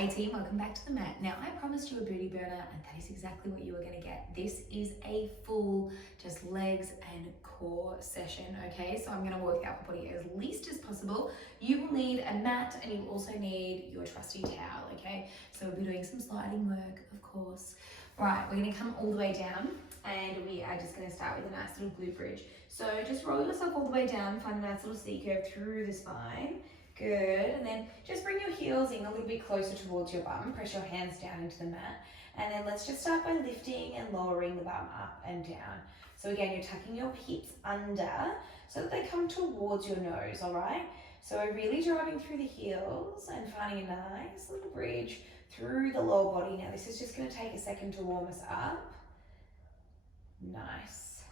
Hey team, welcome back to the mat. Now I promised you a booty burner and that is exactly what you are going to get. This is a full just legs and core session, okay? So I'm going to work the upper body as least as possible. You will need a mat and you will also need your trusty towel, okay? So we'll be doing some sliding work, of course. Right, we're going to come all the way down and we are just going to start with a nice little glute bridge. So just roll yourself all the way down, find a nice little C curve through the spine. Good, and then just bring your heels in a little bit closer towards your bum, press your hands down into the mat, and then let's just start by lifting and lowering the bum up and down. So again, you're tucking your hips under so that they come towards your nose, all right? So we're really driving through the heels and finding a nice little bridge through the lower body. Now this is just going to take a second to warm us up. Nice.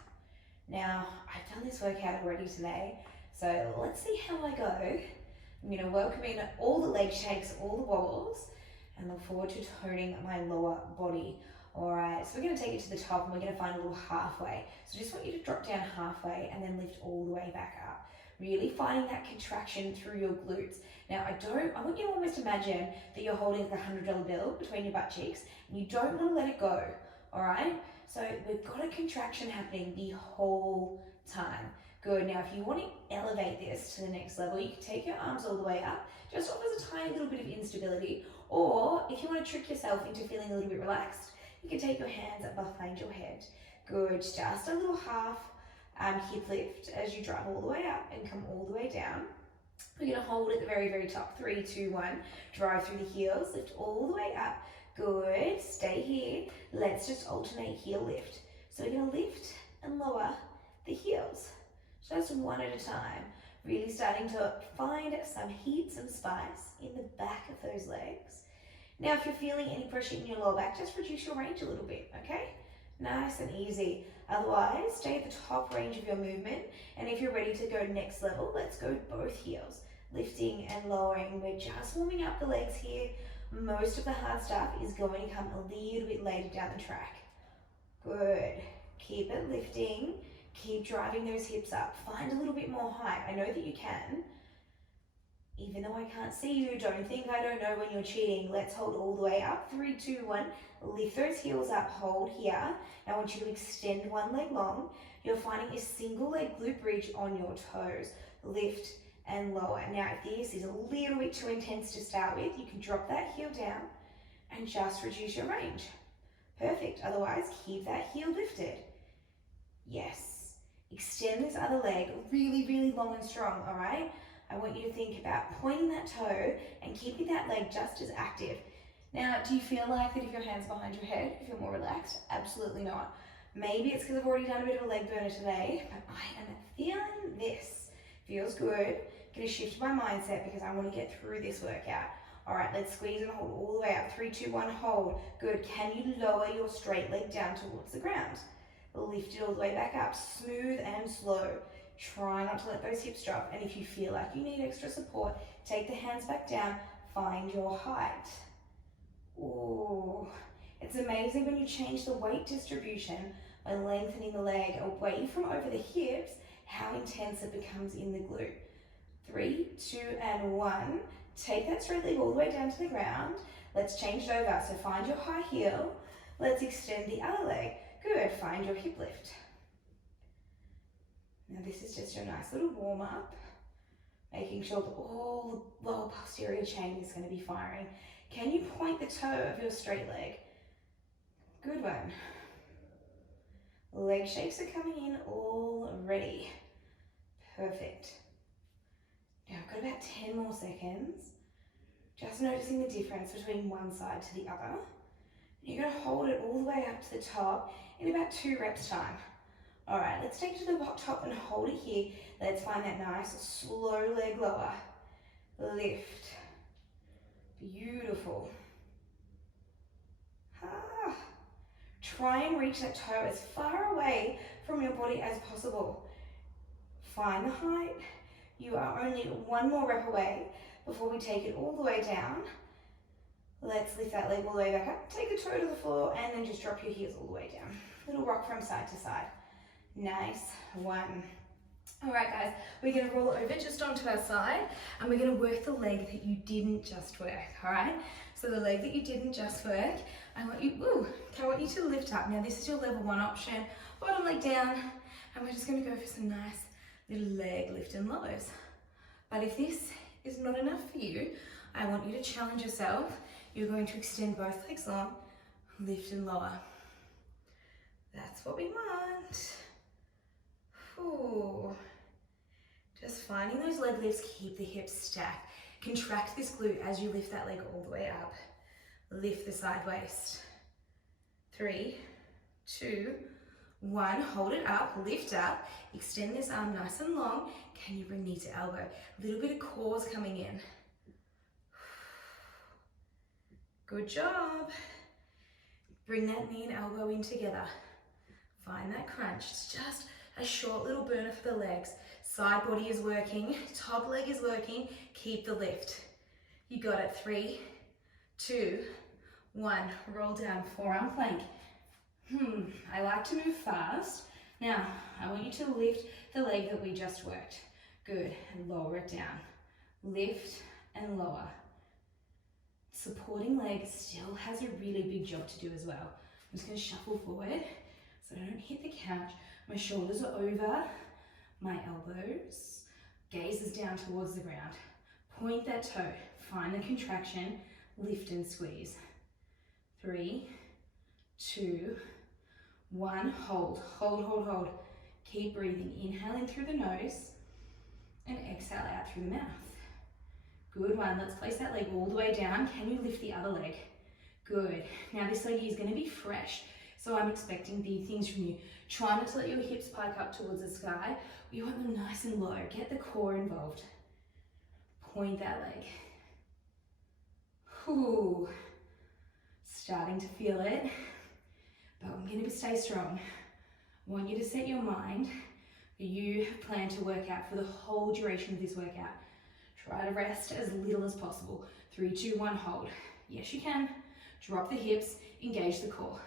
Now, I've done this workout already today, so let's see how I go. I'm going to welcome in all the leg shakes, all the wobbles, and look forward to toning my lower body. All right, so we're going to take it to the top and we're going to find a little halfway. So just want you to drop down halfway and then lift all the way back up. Really finding that contraction through your glutes. Now I want you to almost imagine that you're holding the $100 bill between your butt cheeks and you don't want to let it go. All right, so we've got a contraction happening the whole time. Good, now if you want to elevate this to the next level, you can take your arms all the way up, just offers a tiny little bit of instability, or if you want to trick yourself into feeling a little bit relaxed, you can take your hands up behind your head. Good, just a little half hip lift as you drive all the way up and come all the way down. We're going to hold at the very, very top, 3, 2, 1, drive through the heels, lift all the way up. Good, stay here, let's just alternate heel lift. So we're going to lift and lower the heels. Just one at a time, really starting to find some heat, some spice in the back of those legs. Now, if you're feeling any pressure in your lower back, just reduce your range a little bit, okay? Nice and easy. Otherwise, stay at the top range of your movement. And if you're ready to go next level, let's go both heels, lifting and lowering. We're just warming up the legs here. Most of the hard stuff is going to come a little bit later down the track. Good. Keep it lifting. Keep driving those hips up. Find a little bit more height. I know that you can. Even though I can't see you, don't think I don't know when you're cheating. Let's hold all the way up. 3, 2, 1. Lift those heels up. Hold here. Now I want you to extend one leg long. You're finding a single leg glute bridge on your toes. Lift and lower. Now if this is a little bit too intense to start with, you can drop that heel down and just reduce your range. Perfect. Otherwise, keep that heel lifted. Yes. Extend this other leg really, really long and strong, all right? I want you to think about pointing that toe and keeping that leg just as active. Now, do you feel like that if your hands behind your head, if you're more relaxed? Absolutely not. Maybe it's because I've already done a bit of a leg burner today, but I am feeling this. Feels good. Gonna shift my mindset because I want to get through this workout. All right, let's squeeze and hold all the way up. 3, 2, 1, hold. Good. Can you lower your straight leg down towards the ground? Lift it all the way back up, smooth and slow. Try not to let those hips drop. And if you feel like you need extra support, take the hands back down, find your height. Ooh, it's amazing when you change the weight distribution by lengthening the leg away from over the hips, how intense it becomes in the glute. 3, 2, and 1. Take that straight leg all the way down to the ground. Let's change it over. So find your high heel. Let's extend the other leg. Good, find your hip lift. Now this is just your nice little warm up, making sure that all the lower posterior chain is going to be firing. Can you point the toe of your straight leg? Good one. Leg shakes are coming in already. Perfect. Now I've got about 10 more seconds. Just noticing the difference between one side to the other. You're going to hold it all the way up to the top in about 2 reps time. All right, let's take it to the top and hold it here. Let's find that nice slow leg lower. Lift. Beautiful. Try and reach that toe as far away from your body as possible. Find the height. You are only 1 more rep away before we take it all the way down. Let's lift that leg all the way back up. Take the toe to the floor and then just drop your heels all the way down. Little rock from side to side. Nice. 1. All right, guys, we're going to roll over just onto our side and we're going to work the leg that you didn't just work, all right? So the leg that you didn't just work, I want you to lift up. Now this is your level 1 option. Bottom leg down, and we're just going to go for some nice little leg lift and lows. But if this is not enough for you, I want you to challenge yourself. You're going to extend both legs long, lift and lower. That's what we want. Ooh. Just finding those leg lifts, keep the hips stacked. Contract this glute as you lift that leg all the way up. Lift the side waist. 3, 2, 1. Hold it up, lift up. Extend this arm nice and long. Can you bring knee to elbow? A little bit of cores coming in. Good job. Bring that knee and elbow in together. Find that crunch. It's just a short little burner for the legs. Side body is working, top leg is working. Keep the lift. You got it. 3, 2, 1. Roll down, forearm plank. I like to move fast. Now, I want you to lift the leg that we just worked. Good, and lower it down. Lift and lower. Supporting leg still has a really big job to do as well. I'm just going to shuffle forward so I don't hit the couch. My shoulders are over my elbows. Gaze is down towards the ground. Point that toe. Find the contraction. Lift and squeeze. 3, 2, 1. Hold, hold, hold, hold. Keep breathing. Inhale in through the nose and exhale out through the mouth. Good one. Let's place that leg all the way down. Can you lift the other leg? Good. Now this leg is going to be fresh, so I'm expecting big things from you. Try not to let your hips pike up towards the sky. We want them nice and low. Get the core involved. Point that leg. Ooh. Starting to feel it, but I'm going to stay strong. I want you to set your mind that you plan to work out for the whole duration of this workout. Try to rest as little as possible. 3, 2, 1, hold. Yes, you can. Drop the hips, engage the core.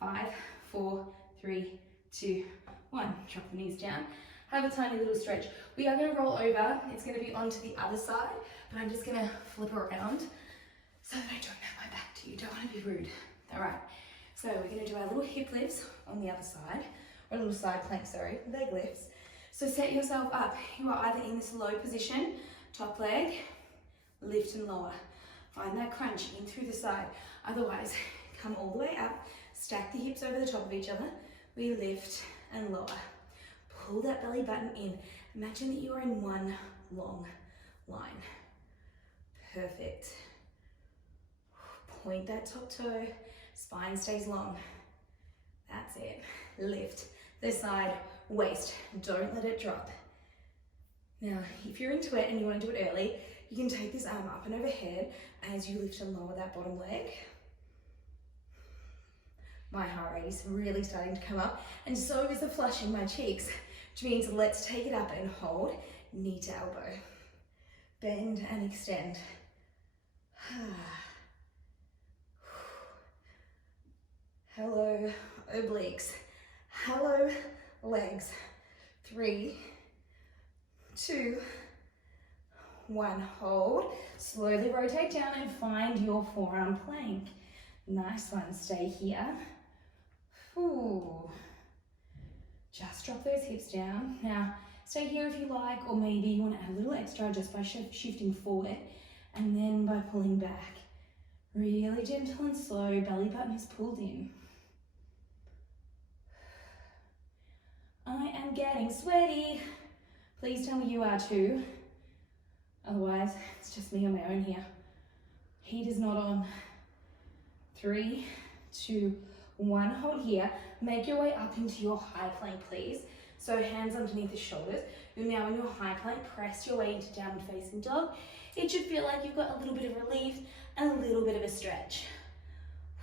5, 4, 3, 2, 1. Drop the knees down. Have a tiny little stretch. We are going to roll over. It's going to be onto the other side, but I'm just going to flip around so that I don't have my back to you. Don't want to be rude. All right. So we're going to do our little hip lifts on the other side, or a little side plank, sorry, leg lifts. So set yourself up. You are either in this low position, top leg, lift and lower. Find that crunch in through the side. Otherwise, come all the way up, stack the hips over the top of each other. We lift and lower. Pull that belly button in. Imagine that you are in one long line. Perfect. Point that top toe. Spine stays long. That's it. Lift the side waist. Don't let it drop. Now, if you're into it and you want to do it early, you can take this arm up and overhead as you lift and lower that bottom leg. My heart rate is really starting to come up, and so is the flush in my cheeks, which means let's take it up and hold, knee to elbow. Bend and extend. Hello, obliques. Hello, legs. 3, 2, 1. Hold. Slowly rotate down and find your forearm plank. Nice one. Stay here. Ooh. Just drop those hips down. Now, stay here if you like, or maybe you want to add a little extra just by shifting forward and then by pulling back. Really gentle and slow. Belly button is pulled in. I am getting sweaty. Please tell me you are too. Otherwise, it's just me on my own here. Heat is not on. 3, 2, 1. Hold here. Make your way up into your high plank, please. So hands underneath the shoulders. You're now in your high plank. Press your way into downward facing dog. It should feel like you've got a little bit of relief and a little bit of a stretch.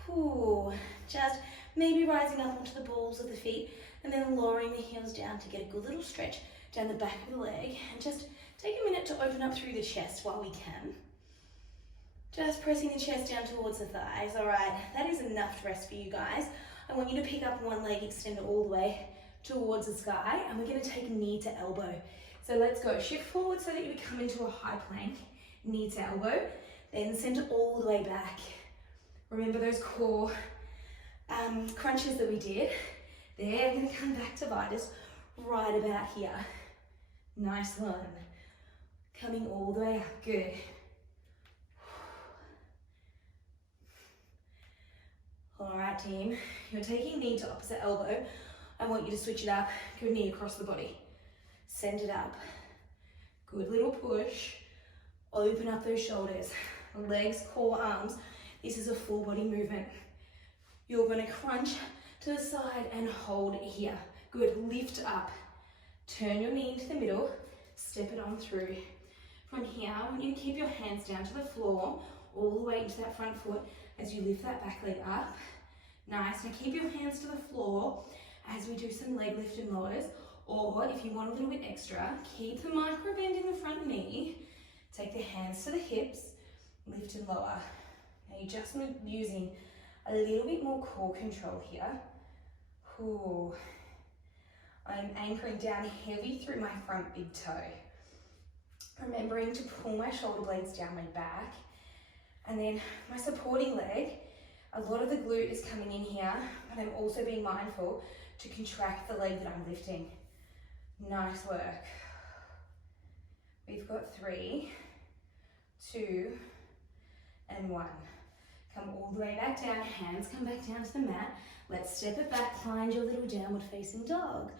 Ooh. Just maybe rising up onto the balls of the feet and then lowering the heels down to get a good little stretch down the back of the leg, and just take a minute to open up through the chest while we can. Just pressing the chest down towards the thighs. All right, that is enough rest for you guys. I want you to pick up one leg, extend it all the way towards the sky, and we're going to take knee to elbow. So let's go. Shift forward so that you come into a high plank, knee to elbow. Then send it all the way back. Remember those core crunches that we did? They're going to come back to vitals right about here. Nice one. Coming all the way up, good. All right, team, you're taking knee to opposite elbow. I want you to switch it up, go knee across the body. Send it up. Good little push. Open up those shoulders. Legs, core, arms. This is a full body movement. You're going to crunch to the side and hold it here. Good, lift up. Turn your knee into the middle. Step it on through. From here, I want you to keep your hands down to the floor, all the way into that front foot as you lift that back leg up. Nice. Now keep your hands to the floor as we do some leg lift and lowers. Or if you want a little bit extra, keep the micro bend in the front knee. Take the hands to the hips, lift and lower. Now you're just using a little bit more core control here. Ooh. I'm anchoring down heavy through my front big toe. Remembering to pull my shoulder blades down my back. And then my supporting leg, a lot of the glute is coming in here, but I'm also being mindful to contract the leg that I'm lifting. Nice work. We've got 3, 2, and 1. Come all the way back down, hands come back down to the mat. Let's step it back, find your little downward facing dog.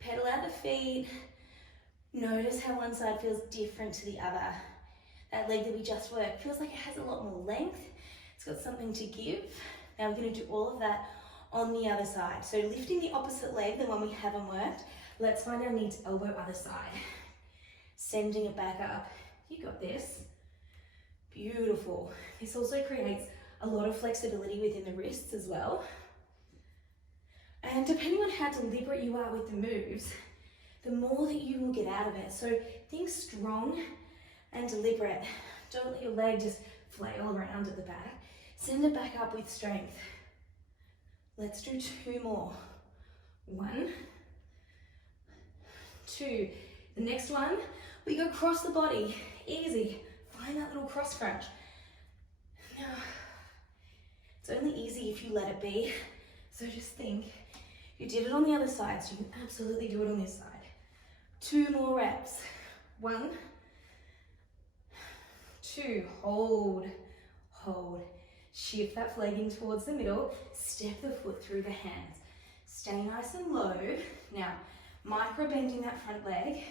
Pedal out the feet. Notice how one side feels different to the other. That leg that we just worked feels like it has a lot more length. It's got something to give. Now we're going to do all of that on the other side. So lifting the opposite leg, the one we haven't worked. Let's find our knee to elbow other side. Sending it back up. You got this. Beautiful. This also creates a lot of flexibility within the wrists as well. And depending on how deliberate you are with the moves, the more that you will get out of it. So think strong and deliberate. Don't let your leg just flail around at the back. Send it back up with strength. Let's do 2 more. 1, 2. The next one, we go across the body. Easy. Find that little cross crunch. Now, it's only easy if you let it be. So just think, you did it on the other side, so you can absolutely do it on this side. 2 more reps. 1, 2, hold, hold. Shift that flag in towards the middle, step the foot through the hands. Stay nice and low. Now, micro bending that front leg.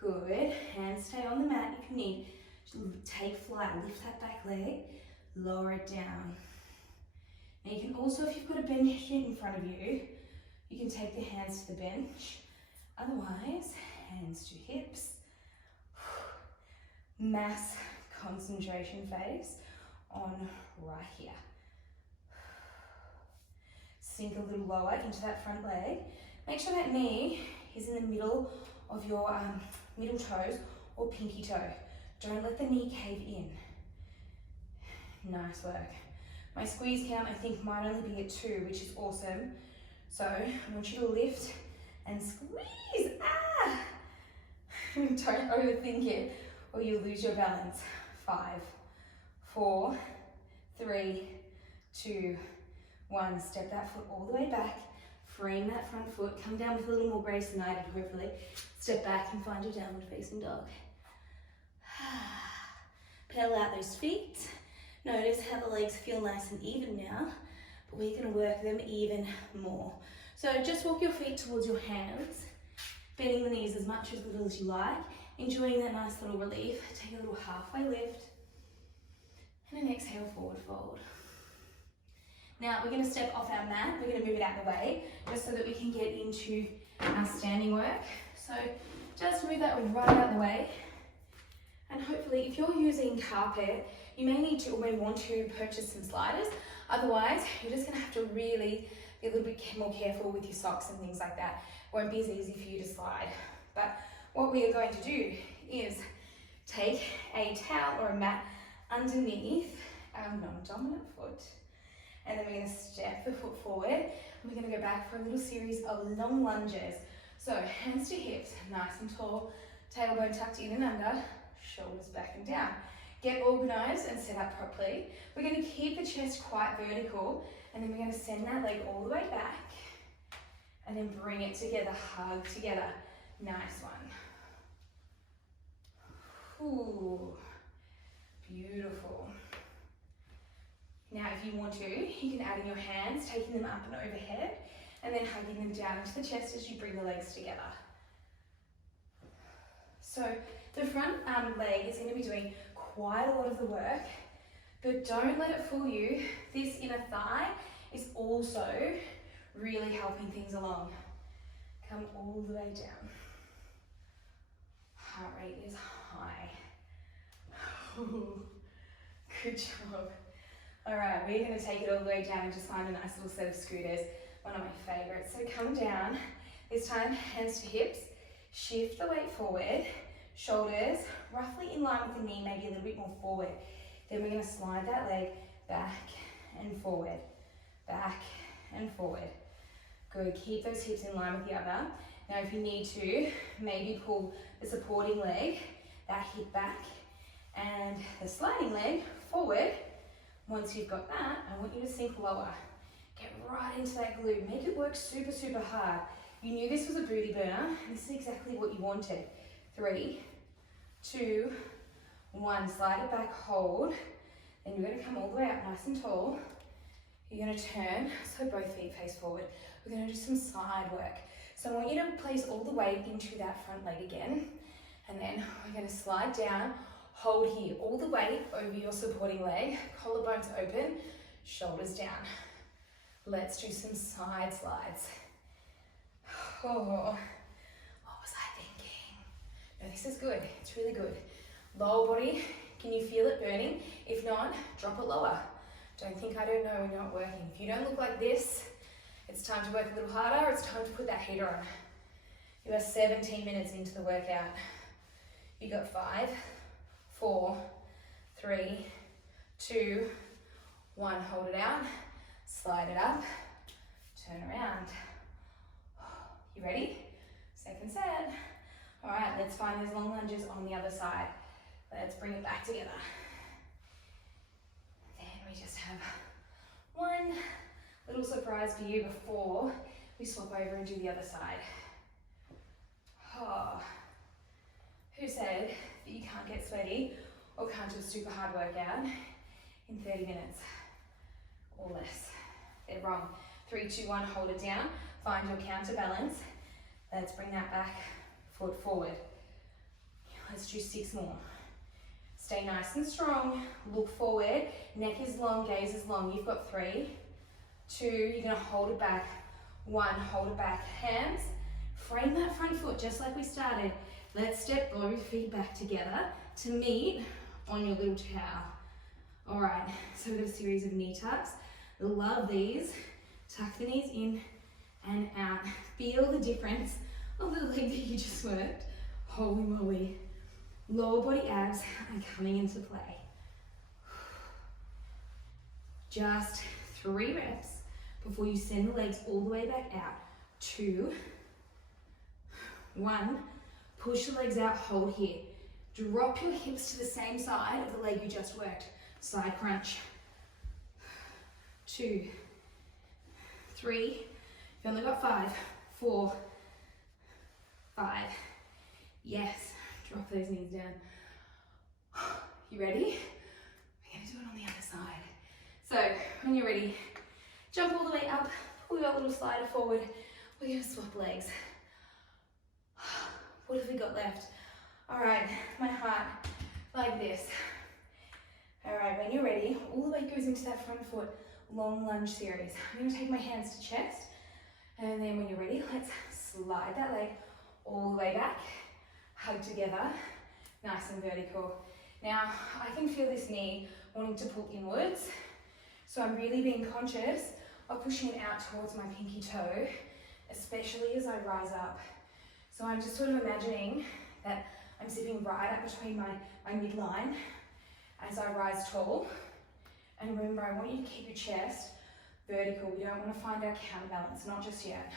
Good, hands stay on the mat if you need. Take flight, lift that back leg, lower it down. Now you can also, if you've got a bench sheet in front of you, you can take the hands to the bench. Otherwise, hands to hips. Mass concentration phase on right here. Sink a little lower into that front leg. Make sure that knee is in the middle of your middle toes or pinky toe. Don't let the knee cave in. Nice work. My squeeze count, I think, might only be at 2, which is awesome. So I want you to lift and squeeze. Ah! Don't overthink it or you'll lose your balance. 5, 4, 3, 2, 1. Step that foot all the way back. Frame that front foot. Come down with a little more grace than I did, hopefully. Step back and find your downward facing dog. Pedal out those feet. Notice how the legs feel nice and even now, but we're going to work them even more. So just walk your feet towards your hands, bending the knees as much as little as you like, enjoying that nice little relief. Take a little halfway lift, and an exhale, forward fold. Now we're going to step off our mat, we're going to move it out of the way, just so that we can get into our standing work. So just move that right out of the way. And hopefully, if you're using carpet, you may need to or may want to purchase some sliders. Otherwise, you're just going to have to really be a little bit more careful with your socks and things like that. It won't be as easy for you to slide. But what we are going to do is take a towel or a mat underneath our non-dominant foot. And then we're going to step the foot forward. And we're going to go back for a little series of long lunges. So hands to hips, nice and tall. Tailbone tucked in and under. Shoulders back and down. Get organized and set up properly. We're going to keep the chest quite vertical, and then we're going to send that leg all the way back, and then bring it together, hug together. Nice one. Ooh, beautiful. Now if you want to, you can add in your hands, taking them up and overhead, and then hugging them down into the chest as you bring the legs together. So the front leg is going to be doing quite a lot of the work, but don't let it fool you. This inner thigh is also really helping things along. Come all the way down. Heart rate is high. Ooh, good job. All right, we're going to take it all the way down and just find a nice little set of scooters. One of my favorites. So come down. This time, hands to hips. Shift the weight forward. Shoulders roughly in line with the knee, maybe a little bit more forward. Then we're going to slide that leg back and forward. Back and forward. Good. Keep those hips in line with the other. Now if you need to, maybe pull the supporting leg, that hip back, and the sliding leg forward. Once you've got that, I want you to sink lower. Get right into that glute. Make it work super, super hard. You knew this was a booty burner, and this is exactly what you wanted. 3, 2, 1. Slide it back, hold. Then you're going to come all the way up nice and tall. You're going to turn, so both feet face forward. We're going to do some side work. So I want you to place all the weight into that front leg again. And then we're going to slide down, hold here, all the weight over your supporting leg, collarbones open, shoulders down. Let's do some side slides. Oh, what was I thinking? No, this is good, it's really good. Lower body, can you feel it burning? If not, drop it lower. Don't think I don't know when you're not working. If you don't look like this, it's time to work a little harder, it's time to put that heater on. You are 17 minutes into the workout. You got 5, 4, 3, 2, 1. Hold it out, slide it up, turn around. You ready? Second set. All right, let's find those long lunges on the other side. Let's bring it back together. Then we just have one little surprise for you before we swap over and do the other side. Oh. Who said that you can't get sweaty or can't do a super hard workout in 30 minutes or less? They're wrong. 3, 2, 1, hold it down. Find your counterbalance. Let's bring that back foot forward. Let's do 6 more. Stay nice and strong. Look forward. Neck is long, gaze is long. You've got 3, 2, you're going to hold it back. 1, hold it back. Hands, frame that front foot just like we started. Let's step both feet back together to meet on your little towel. All right, so we've got a series of knee tucks. Love these. Tuck the knees in and out. Feel the difference of the leg that you just worked. Holy moly. Lower body abs are coming into play. Just 3 reps before you send the legs all the way back out. 2, 1. Push the legs out, hold here. Drop your hips to the same side of the leg you just worked. Side crunch. 2, 3, you've only got 5, 4, 5. Yes, drop those knees down. You ready? We're going to do it on the other side. So, when you're ready, jump all the way up, pull your little slider forward. We're going to swap legs. What have we got left? All right, my heart, like this. All right, when you're ready, all the weight goes into that front foot, long lunge series. I'm gonna take my hands to chest, and then when you're ready, let's slide that leg all the way back, hug together, nice and vertical. Now, I can feel this knee wanting to pull inwards, so I'm really being conscious of pushing it out towards my pinky toe, especially as I rise up. So I'm just sort of imagining that I'm zipping right up between my midline as I rise tall. And remember, I want you to keep your chest vertical. We don't want to find our counterbalance, not just yet.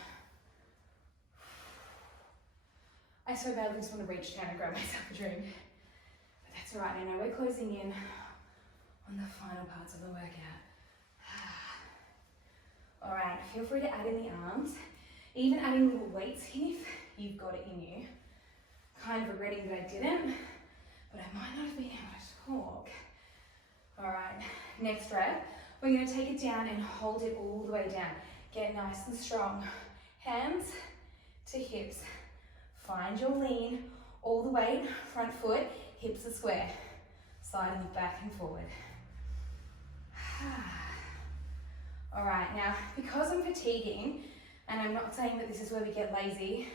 I so badly just want to reach down and grab myself a drink, but that's It's all right, I know we're closing in on the final parts of the workout. All right, feel free to add in the arms, even adding little weights in if you've got it in you. Kind of regretting that I didn't, but I might not have been able to talk. All right, next rep, we're gonna take it down and hold it all the way down. Get nice and strong. Hands to hips. Find your lean, all the weight, front foot, hips are square. Sliding it back and forward. All right, now, because I'm fatiguing, and I'm not saying that this is where we get lazy,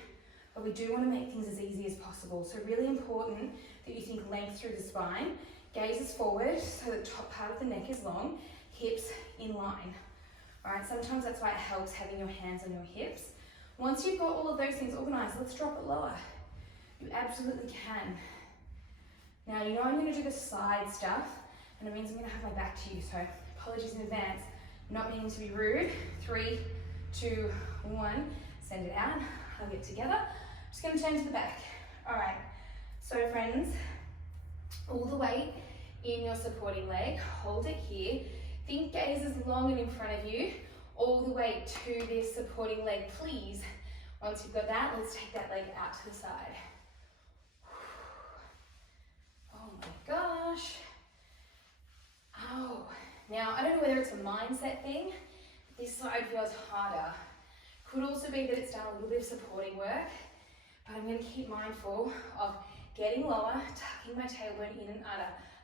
but we do want to make things as easy as possible. So really important that you think length through the spine, gazes forward so the top part of the neck is long, hips in line. All right, sometimes that's why it helps having your hands on your hips. Once you've got all of those things organized, let's drop it lower. You absolutely can. Now, you know I'm going to do the side stuff, and it means I'm going to have my back to you, so apologies in advance. Not meaning to be rude. 3, 2, 1. Send it out, hug it together. Just going to turn to the back. All right, so friends, all the weight in your supporting leg, hold it here. Think gaze is long and in front of you. All the way to this supporting leg, please. Once you've got that, let's take that leg out to the side. Oh my gosh. Oh. Now, I don't know whether it's a mindset thing, but this side feels harder. Could also be that it's done a little bit of supporting work, but I'm going to keep mindful of getting lower, tucking my tailbone in and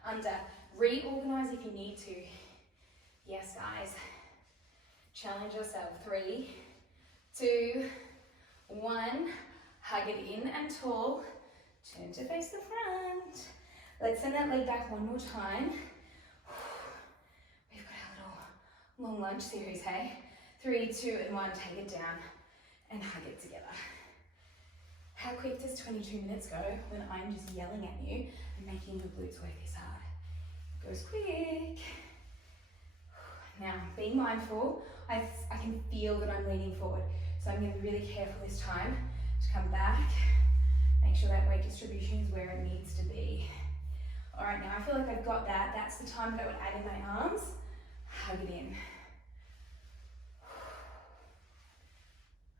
under. Reorganize if you need to. Yes, guys. Challenge yourself. 3, 2, 1. Hug it in and tall. Turn to face the front. Let's send that leg back one more time. We've got our little long lunge series, hey? 3, 2, and 1. Take it down and hug it together. How quick does 22 minutes go when I'm just yelling at you and making your glutes work this hard? It goes quick. Now, being mindful, I can feel that I'm leaning forward. So I'm going to be really careful this time to come back, make sure that weight distribution is where it needs to be. All right, now I feel like I've got that. That's the time that I would add in my arms, hug it in.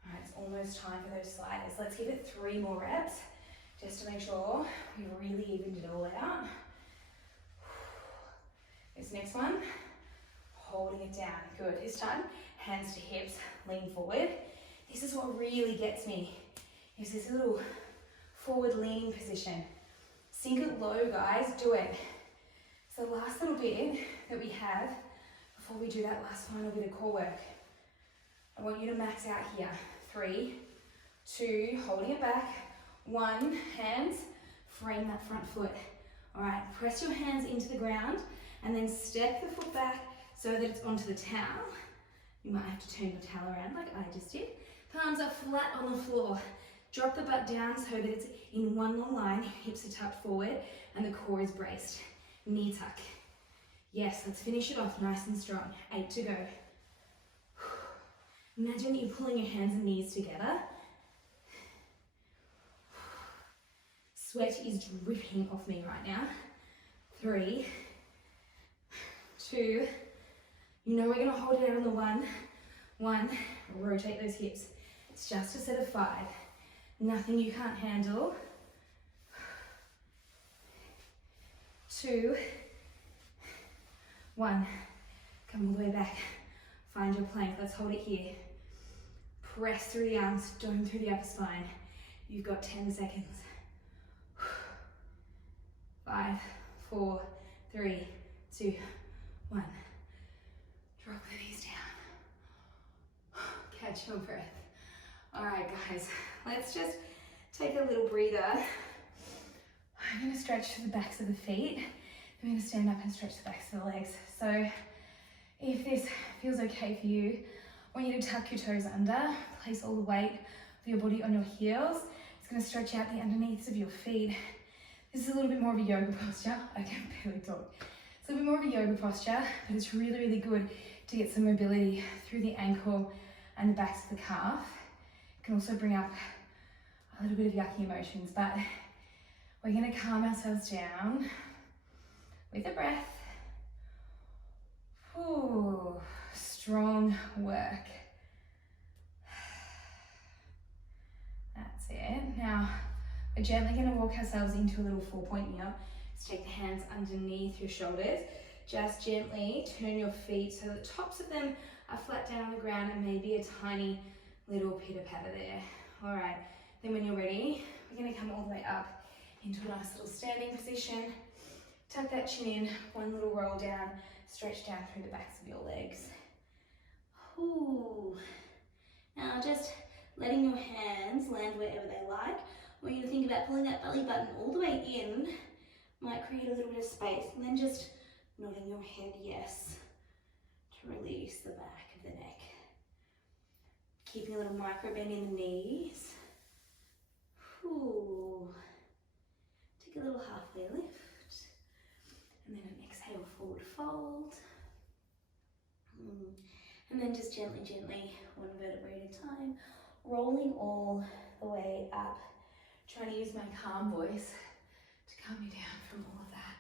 All right, it's almost time for those sliders. Let's give it 3 more reps, just to make sure we've really evened it all out. This next one, holding it down. Good. This time, hands to hips, lean forward. This is what really gets me, is this little forward leaning position. Sink it low, guys, do it. So the last little bit that we have before we do that last final bit of core work, I want you to max out here. 3, 2, holding it back. 1, hands, frame that front foot. All right, press your hands into the ground and then step the foot back so that it's onto the towel. You might have to turn your towel around like I just did. Palms are flat on the floor. Drop the butt down so that it's in one long line, hips are tucked forward and the core is braced. Knee tuck. Yes, let's finish it off nice and strong. 8 to go. Imagine you're pulling your hands and knees together. Sweat is dripping off me right now. 3, 2, you know we're gonna hold it out on the 1, rotate those hips. It's just a set of 5. Nothing you can't handle. 2, 1, come all the way back. Find your plank, let's hold it here. Press through the arms, dome through the upper spine. You've got 10 seconds. 5, 4, 3, 2, 1. Drop the knees down. Catch your breath. All right, guys, let's just take a little breather. I'm gonna stretch the backs of the feet. I'm gonna stand up and stretch the backs of the legs. So if this feels okay for you, I want you to tuck your toes under, place all the weight of your body on your heels. It's gonna stretch out the underneaths of your feet. This is a little bit more of a yoga posture. I can barely talk. It's a little bit more of a yoga posture, but it's really, really good to get some mobility through the ankle and the backs of the calf. It can also bring up a little bit of yucky emotions, but we're gonna calm ourselves down. with a breath. Ooh, strong work. That's it. Now, we're gently going to walk ourselves into a little 4-point here. Just take the hands underneath your shoulders. Just gently turn your feet so the tops of them are flat down on the ground and maybe a tiny little pitter-patter there. All right, then when you're ready, we're going to come all the way up into a nice little standing position. Tuck that chin in, one little roll down, stretch down through the backs of your legs. Ooh. Now just letting your hands land wherever they like. I want you to think about pulling that belly button all the way in. Might create a little bit of space, and then just nodding your head yes to release the back of the neck. Keeping a little micro bend in the knees. Ooh. Take a little halfway lift. And then an exhale, forward fold. And then just gently, one vertebrae at a time, rolling all the way up. Trying to use my calm voice to calm you down from all of that.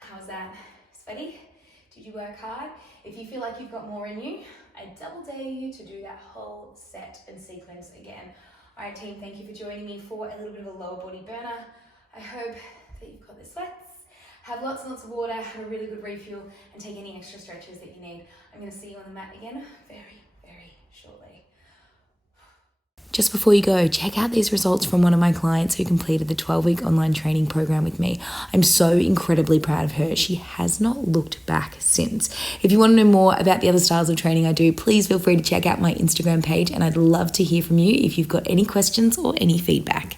How's that? Sweaty? Did you work hard? If you feel like you've got more in you, I double dare you to do that whole set and sequence again. All right, team, thank you for joining me for a little bit of a lower body burner. I hope that you've got the sweats. Have lots and lots of water, have a really good refuel, and take any extra stretches that you need. I'm going to see you on the mat again very, very shortly. Just before you go, check out these results from one of my clients who completed the 12-week online training program with me. I'm so incredibly proud of her. She has not looked back since. If you want to know more about the other styles of training I do, please feel free to check out my Instagram page, and I'd love to hear from you if you've got any questions or any feedback.